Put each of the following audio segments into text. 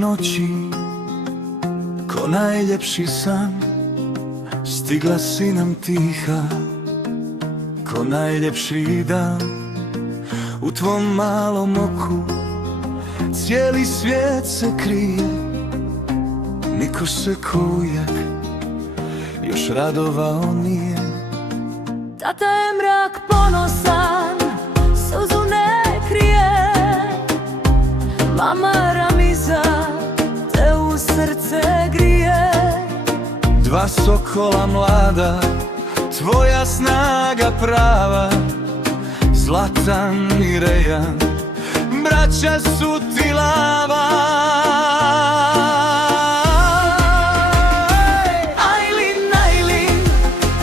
noći, ko najljepši san, stigla si nam tiha, ko najljepši dan. U tvom malom oku cijeli svijet se krije, niko se ko uvijek još radovao nije. Tata je mrak ponosan, suzu ne krije. Mama Ramiza te u srce grije. Dva sokola mlada, tvoja snaga prava, Zlatan i Rejan, braća su ti lava. Ajlin, Ajlin,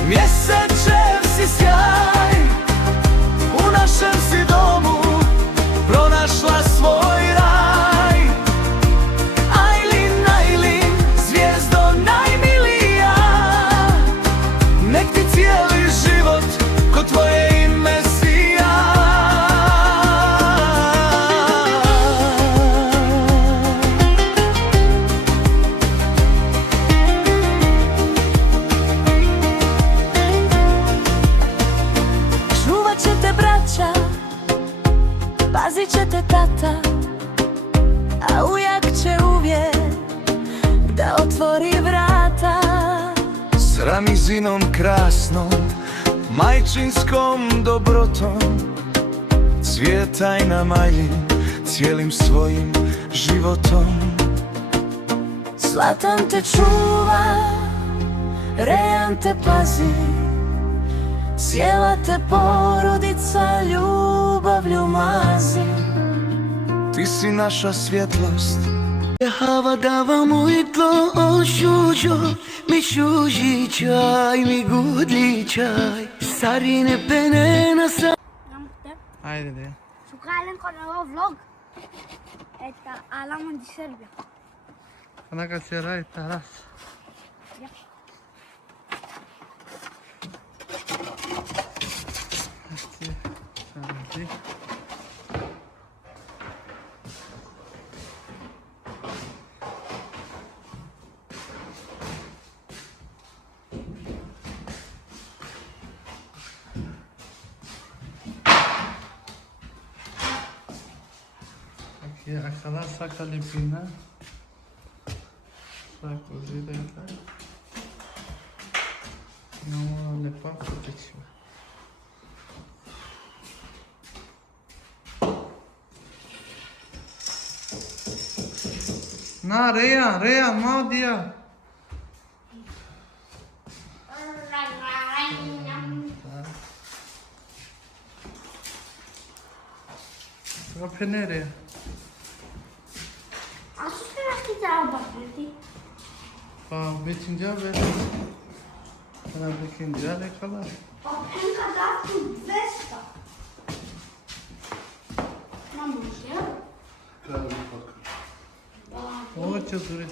mjesečev si sjaj, u našem si domu pronašla svoj raj. Ajlin, Ajlin, zvijezdo najmilija, nek ti cijeli život ko tvoje ime sija. Čuvat će te braća, pazit će te tata, a ujak će uvijek da otvori vrata. S Ramizinom krasnom, majčinskom dobrotom, cvjetaj nam Ajlin cijelim svojim životom. Zlatan te čuva, Rejan te pazi, cijela te porodica ljubavlju mazi. Ti si naša svjetlost, Havada mojtlo ošuđo, mi šuži čaj, mi gudli čaj, sarine penena sa... Haydi de. Su kalen kanalı vlog. Eta Alaman di Serbia. Ana kasera taras. Hadi. Hadi. Aqui aquela saca limpina. Sai cozida aí. Não é para proteção. Na Reyan, mal dia. Vai peneira. Acho que era que tava bastante. Bitince böyle. Sana bitince ne kadar? En kadar tu vesta. Vamos, ya. O çadırı.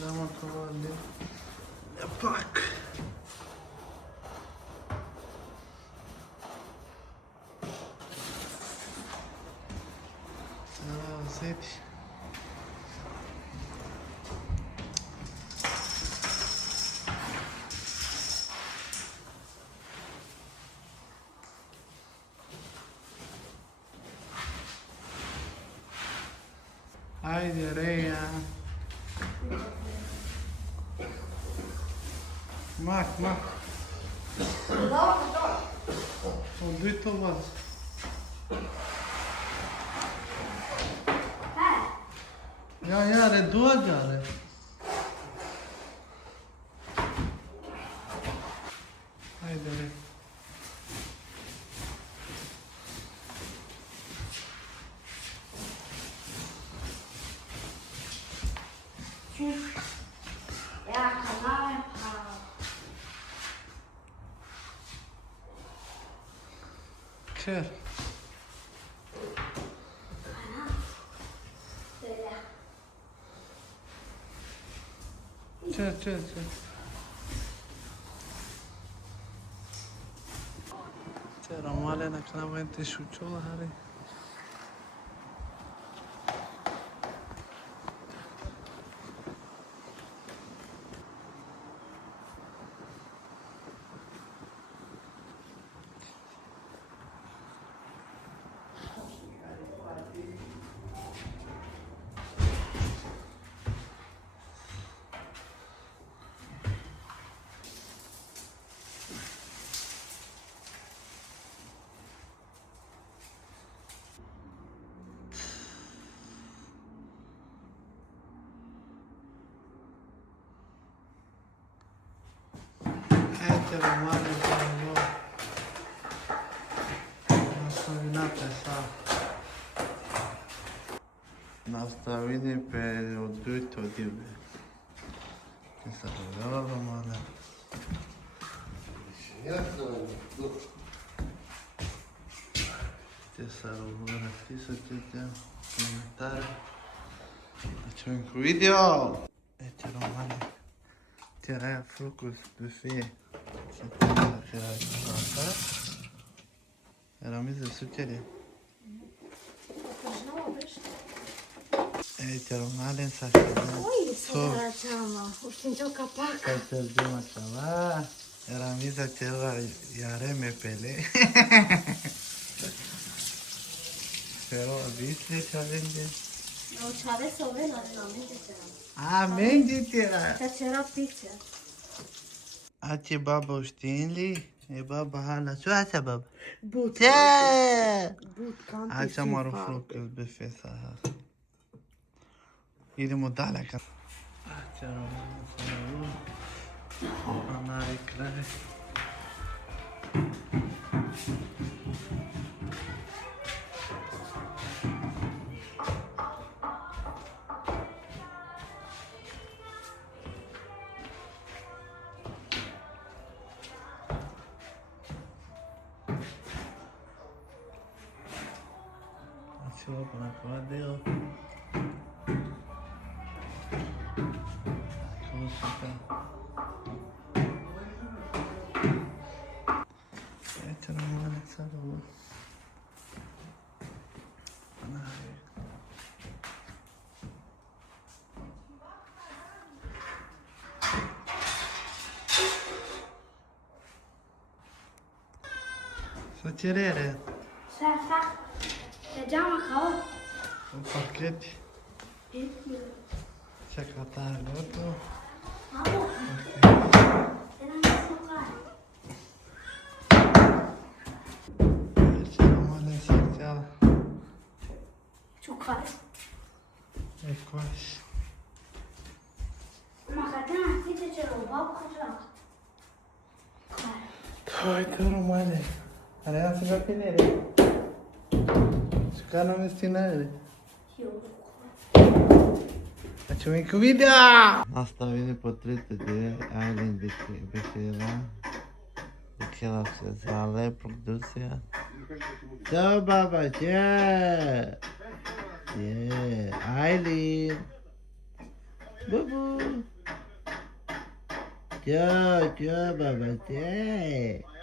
Zaman kavalli. Bak. Zeyt. Haydi Reyan. Mak. Odri to vas. Ja, re dođa re. Haydi re. Era canal. Çer. Çer. Çer ama Malena claramente şuçola hari. Eto male tamo. Nastavinate sa. Nastavini per odduto dibe. Che sarà roba male. Te sarà buona attesa te commentare. Faccio un video. E te lo mando. Tirar frucos buffet. Era mize sucere. E te lo mando in sacca. Oi, sora chama. Ustinjo kapak. Să zicem așa, era miza ceva iare me pele. Pero viste challenge. No chave sobre la mente chama. Amendi tira. C'era pizza. Ace baba știinli? E baba hala. Ce ace baba? But Ce? cante Ace maro flocul be fesa. Idemo dalea ca. Ace română. Amare clare. Acela până acolo de el. Acolo suntem. Aici rămâne țarul. Să cerere. Sa. Te llama kao. Un pachet. Ce catalogo. Vamos. Era açúcar. Aici rămâne secția. Açúcar. E coaș. Macatena, uite ce robau cătra. Hai că rămâne. Are să va pinere. Și ca nu mi stinere. Eu. Facem un video! Asta vine portretul de Aileen Becchera. Becchera Cezale, producția. Ciao, baba, ciao! Yeah, Aileen! Bubu! Ciao, ciao, baba, ciao!